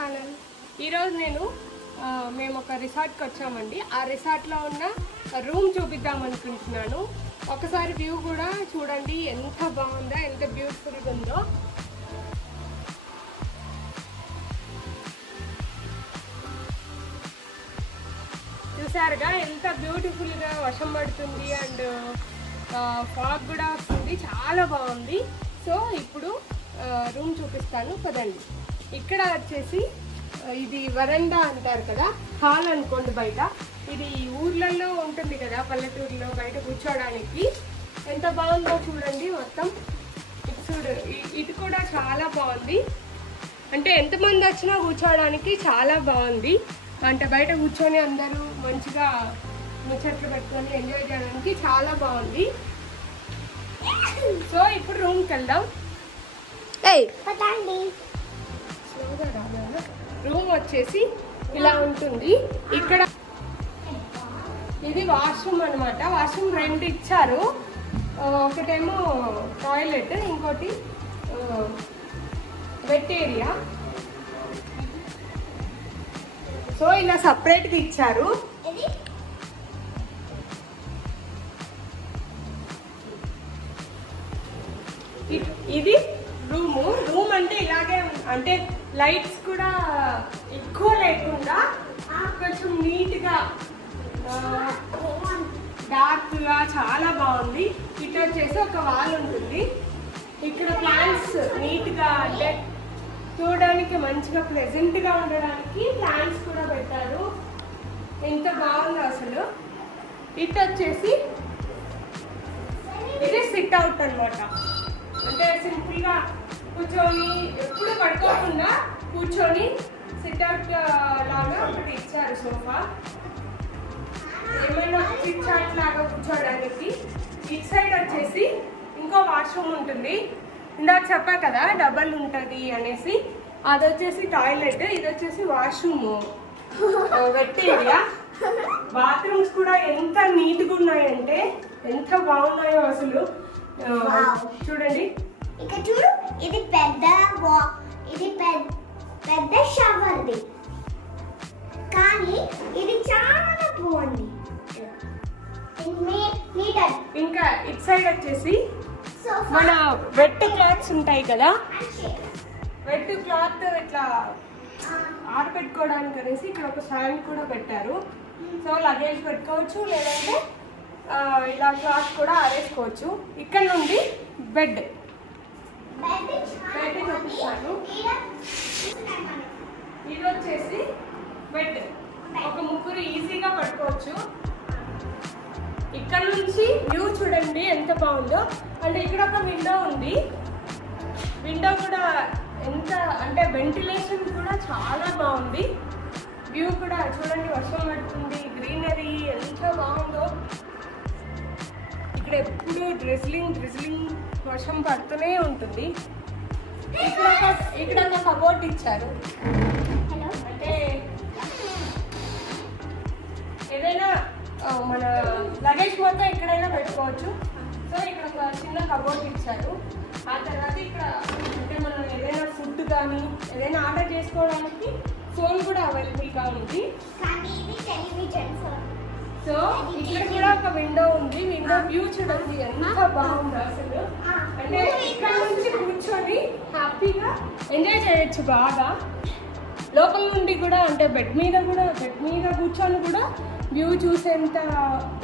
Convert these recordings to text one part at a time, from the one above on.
Channel. ఈరోజు మేము ఒక రిసార్ట్కి వచ్చామండి. ఆ రిసార్ట్లో ఉన్న రూమ్ చూపిద్దాం అనుకుంటున్నాను. ఒకసారి వ్యూ కూడా చూడండి, ఎంత బాగుందో, ఎంత బ్యూటిఫుల్గా ఉందో. చూసారుగా ఎంత బ్యూటిఫుల్గా వర్షం పడుతుంది అండ్ ఫాగ్ కూడా వస్తుంది, చాలా బాగుంది. సో ఇప్పుడు రూమ్ చూపిస్తాను పదండి. ఇక్కడ వచ్చేసి ఇది వరండా అంటారు కదా, హాల్ అనుకోండి. బయట ఇది ఊర్లలో ఉంటుంది కదా, పల్లెటూరులో బయట కూర్చోడానికి ఎంత బాగుందో చూడండి. మొత్తం ఇది కూడా చాలా బాగుంది. అంటే ఎంతమంది వచ్చినా కూర్చోడానికి చాలా బాగుంది. అంటే బయట కూర్చొని అందరూ మంచిగా ముచ్చట్లు పెట్టుకొని ఎంజాయ్ చేయడానికి చాలా బాగుంది. సో ఇప్పుడు రూమ్కి వెళ్దాం. రూమ్ వచ్చేసి ఇలా ఉంటుంది. ఇక్కడ ఇది వాష్రూమ్ అనమాట. వాష్రూమ్ రెండు ఇచ్చారు, ఒకటేమో టాయిలెట్, ఇంకోటి వెట్ ఏరియా. సో ఇలా సపరేట్గా ఇచ్చారు. ఇది రూమ్ అంటే ఇలాగే, అంటే లైట్స్ కూడా ఎక్కువ లేకుండా కొంచెం నీట్గా డార్క్గా చాలా బాగుంది. ఇట్లా వచ్చేసి ఒక వాల్ ఉంటుంది. ఇక్కడ ప్లాంట్స్ నీట్గా, అంటే చూడడానికి మంచిగా ప్లెజెంట్గా ఉండడానికి ప్లాంట్స్ కూడా పెట్టారు. ఎంత బాగుందో అసలు. ఇటు వచ్చేసి ఇది సిట్ అవుట్ అనమాట. అంటే సింపుల్గా కూర్చొని, ఎప్పుడు పడుకోకుండా కూర్చొని సిట్ అవుట్ లాగా ఒకటి ఇచ్చారు సోఫా. ఏమైనా సిట్ చాట్ లాగా కూర్చోడానికి. ఇటు సైడ్ వచ్చేసి ఇంకో వాష్రూమ్ ఉంటుంది. ఇందాక చెప్పా కదా డబల్ ఉంటుంది అనేసి. అది వచ్చేసి టాయిలెట్, ఇది వచ్చేసి వాష్రూమ్, వెట్ ఏరియా. బాత్రూమ్స్ కూడా ఎంత నీట్గా ఉన్నాయంటే ఎంత బాగున్నాయో అసలు. చూడండి, ఇక్కడ చూడు, ఇది పెద్ద షవర్ది, కానీ ఇది చాలా బాగుంది. ఇంకా ఇట్ సైడ్ వచ్చేసి మన వెట్ క్లాత్స్ ఉంటాయి కదా, వెట్ క్లాత్ ఇట్లా ఆరబెట్టుకోవడానికి అనేసి ఇక్కడ ఒక స్టాండ్ కూడా పెట్టారు. సో లగేజ్ పెట్టుకోవచ్చు, లేదంటే ఇలా క్లాత్ కూడా ఆరేసుకోవచ్చు. ఇక్కడ నుండి బెడ్ చూపిస్తాను. ఇది వచ్చేసి బెడ్, ఒక ముగ్గురు ఈజీగా పడుకోవచ్చు. ఇక్కడ నుంచి వ్యూ చూడండి ఎంత బాగుందో. అంటే ఇక్కడ ఒక విండో ఉంది. విండో కూడా ఎంత, అంటే వెంటిలేషన్ కూడా చాలా బాగుంది. వ్యూ కూడా చూడండి, వర్షం పడుతుంది, గ్రీనరీ ఎంత బాగుందో. ఇక్కడ ఎప్పుడు డ్రిజ్లింగ్ వర్షం పడుతూనే ఉంటుంది. ఇక్కడ ఒక కబోర్డ్ ఇచ్చారు. అంటే ఏదైనా మన లగేజ్ మొత్తం ఎక్కడైనా పెట్టుకోవచ్చు. సో ఇక్కడ ఒక చిన్న కబోర్డ్ ఇచ్చారు. ఆ తర్వాత ఇక్కడ అంటే మనం ఏదైనా ఫుడ్ కానీ ఏదైనా ఆర్డర్ చేసుకోవడానికి ఫోన్ కూడా అవైలబుల్గా ఉంది. సో ఇక్కడ కూడా ఒక విండో ఉంది. విండో వ్యూ చూడండి ఎంత బాగుందో అసలు. అంటే ఇక్కడ నుంచి కూర్చొని హ్యాపీగా ఎంజాయ్ చేయొచ్చు బాగా. లోపల నుండి కూడా, అంటే బెడ్ మీద కూర్చొని కూడా వ్యూ చూసేంత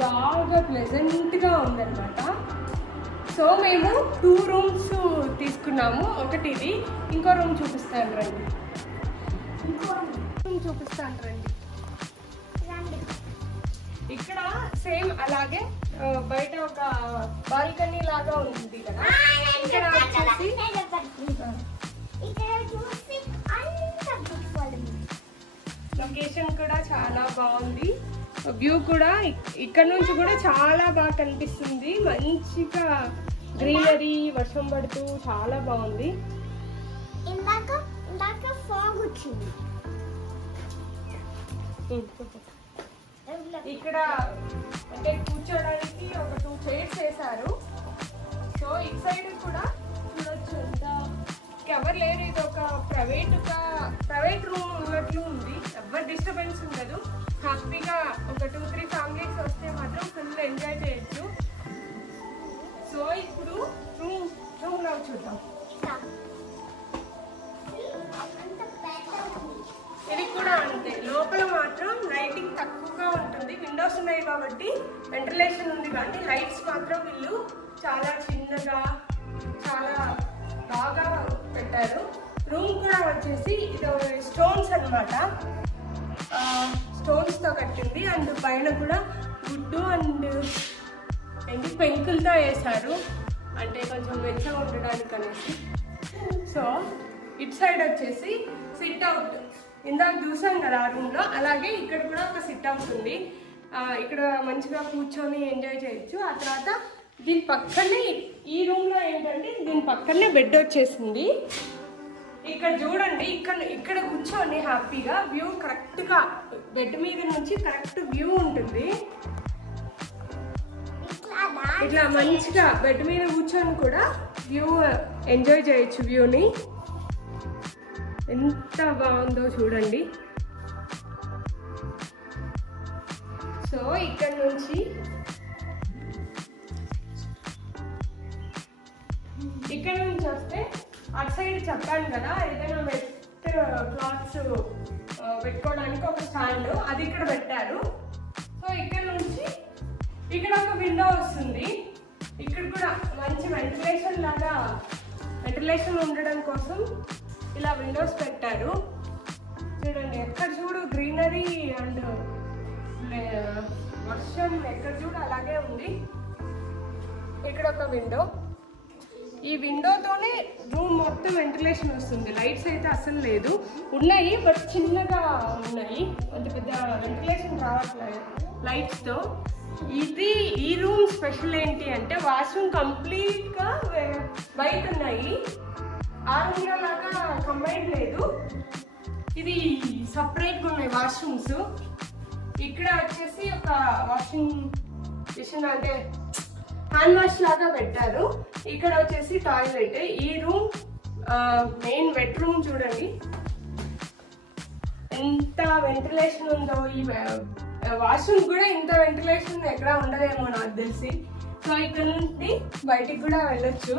బాగా ప్లెజెంట్గా ఉందన్నమాట. సో మేము 2 రూమ్స్ తీసుకున్నాము. ఒకటి ఇది, ఇంకో రూమ్ చూపిస్తాను రండి. ఇక్కడ సేమ్ అలాగే బయట ఒక బాల్కనీ లాగా ఉంది కదా. ఇక్కడ వచ్చేసి లొకేషన్ కూడా చాలా బాగుంది. వ్యూ కూడా ఇక్కడ నుంచి కూడా చాలా బాగా కనిపిస్తుంది. మంచిగా గ్రీనరీ, వర్షం పడుతూ చాలా బాగుంది. ఇక్కడ అంటే కూర్చోడానికి ఒక 2 చైర్స్ వేశారు. సో ఇటు సైడ్ కూడా చూడొచ్చు ఎంత ఎవరు లేరు, ఇది ఒక ప్రైవేట్ రూమ్ ఉన్నట్లు ఉంది. ఎవరు డిస్టర్బెన్స్ ఉండదు. హ్యాపీగా ఒక 2-3 ఫ్యామిలీస్ వస్తే మాత్రం ఫుల్ ఎంజాయ్ చేయొచ్చు. సో ఇప్పుడు రూమ్లో చూద్దాం. ఇది కూడా అంతే, లోపల మాత్రం లైటింగ్ తక్కువగా ఉంటుంది. విండోస్ ఉన్నాయి కాబట్టి వెంటిలేషన్ ఉంది, కానీ లైట్స్ మాత్రం వీళ్ళు చాలా చిన్నగా చాలా బాగా పెట్టారు. రూమ్ కూడా వచ్చేసి ఇది స్టోన్స్ అన్నమాట, స్టోన్స్తో కట్టింది. అండ్ పైన కూడా వుడ్ అండ్ పెంకులతో వేశారు, అంటే కొంచెం వెచ్చగా ఉండడానికి అనేసి. సో ఇటు సైడ్ వచ్చేసి సిట్ అవుట్, ఇందాక చూసాం కదా ఆ రూమ్లో, అలాగే ఇక్కడ కూడా ఒక సిట్ అవుట్ ఉంది. ఇక్కడ మంచిగా కూర్చొని ఎంజాయ్ చేయొచ్చు. ఆ తర్వాత దీని పక్కనే ఈ రూమ్లో ఏంటంటే దీని పక్కనే బెడ్ వచ్చేసింది. ఇక్కడ చూడండి, ఇక్కడ కూర్చొని హ్యాపీగా వ్యూ కరెక్ట్గా బెడ్ మీద నుంచి కరెక్ట్ వ్యూ ఉంటుంది. ఇట్లా మంచిగా బెడ్ మీద కూర్చొని కూడా వ్యూ ఎంజాయ్ చేయొచ్చు. వ్యూని ఎంత బాగుందో చూడండి. సో ఇక్కడ నుంచి వస్తే అటు సైడ్ చెప్పాను కదా, ఏదైనా వెట్ క్లాత్స్ పెట్టుకోవడానికి ఒక స్టాండ్, అది ఇక్కడ పెట్టారు. సో ఇక్కడ నుంచి ఇక్కడ ఒక విండో వస్తుంది. ఇక్కడ కూడా మంచి వెంటిలేషన్ ఉండడం కోసం ఇలా విండోస్ పెట్టారు. చూడండి, ఎక్కడ చూడు గ్రీనరీ అండ్ వర్షం ఎక్కడ చూడు అలాగే ఉంది. ఇక్కడ ఒక విండో, ఈ విండోతోనే రూమ్ మొత్తం వెంటిలేషన్ వస్తుంది. లైట్స్ అయితే అసలు లేదు, ఉన్నాయి బట్ చిన్నగా ఉన్నాయి, అంత పెద్ద వెంటిలేషన్ రావట్లేదు లైట్స్తో. ఈ రూమ్ స్పెషల్ ఏంటి అంటే వాష్రూమ్ కంప్లీట్గా బయట ఉన్నాయి. ఆ రూమ్లో లాగా కంబైన్ లేదు, ఇది సపరేట్గా ఉన్నాయి వాష్రూమ్స్. ఇక్కడ వచ్చేసి ఒక వాషింగ్ మిషన్ అంటే హ్యాండ్ వాష్ లాగా పెట్టారు. ఇక్కడ వచ్చేసి టాయిలెట్. ఈ రూమ్ మెయిన్ బెడ్ రూమ్ చూడండి ఎంత వెంటిలేషన్ ఉందో. ఈ వాష్రూమ్ కూడా ఇంత వెంటిలేషన్ ఎక్కడ ఉండదేమో నాకు తెలిసి. సో ఇక్కడ నుండి బయటికి కూడా వెళ్ళొచ్చు.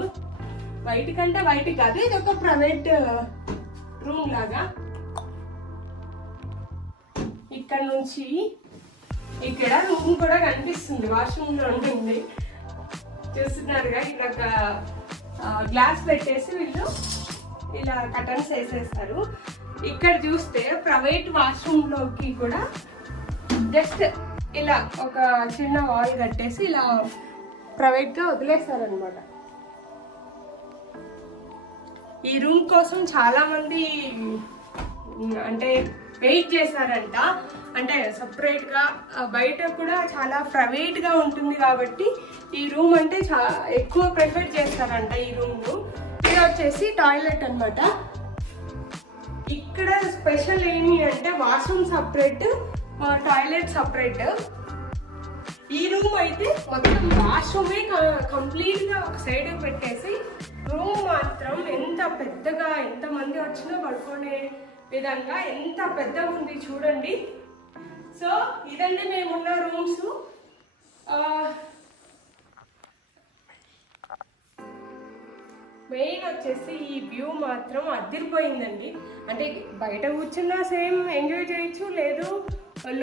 బయటికంటే బయటికి కాదు, ఇది ఒక ప్రైవేట్ రూమ్ లాగా. ఇక్కడ నుంచి ఇక్కడ రూమ్ కూడా కనిపిస్తుంది, వాష్రూమ్ లో ఉంటుంది. చూస్తున్నారుగా, ఇక్కడ ఒక గ్లాస్ పెట్టేసి వీళ్ళు ఇలా కర్టన్స్ వేసేస్తారు. ఇక్కడ చూస్తే ప్రైవేట్ వాష్రూమ్ లోకి కూడా జస్ట్ ఇలా ఒక చిన్న వాల్ కట్టేసి ఇలా ప్రైవేట్ గా వదిలేస్తారనమాట. ఈ రూమ్ కోసం చాలా మంది అంటే వెయిట్ చేశారంట. అంటే సపరేట్ గా బయట కూడా చాలా ప్రైవేట్ గా ఉంటుంది కాబట్టి ఈ రూమ్ అంటే ఎక్కువ ప్రిఫర్ చేస్తారంట ఈ రూమ్. ఇది వచ్చేసి టాయిలెట్ అన్నమాట. ఇక్కడ స్పెషల్ ఏమి అంటే వాష్రూమ్ సపరేట్, టాయిలెట్ సపరేట్. ఈ రూమ్ అయితే మొత్తం వాష్రూమే కంప్లీట్ గా ఒక సైడ్ పెట్టేసి, రూమ్ మాత్రం ఎంత పెద్దగా ఎంతమంది వచ్చినా పడుకునే విధంగా ఎంత పెద్దగా ఉంది చూడండి. సో ఇదండి మేమున్న రూమ్స్. మెయిన్ వచ్చేసి ఈ వ్యూ మాత్రం అదిరిపోయిందండి. అంటే బయట కూర్చున్నా సేమ్ ఎంజాయ్ చేయొచ్చు, లేదు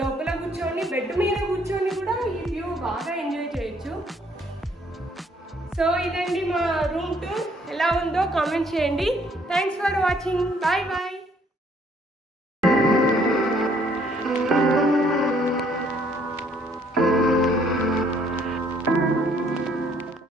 లోపల కూర్చొని బెడ్ మీద కూర్చొని కూడా ఈ వ్యూ బాగా ఎంజాయ్ చేయొచ్చు. సో ఇదండి మా రూమ్ టూర్. ఎలా ఉందో కామెంట్ చేయండి. Thanks for watching. Bye bye.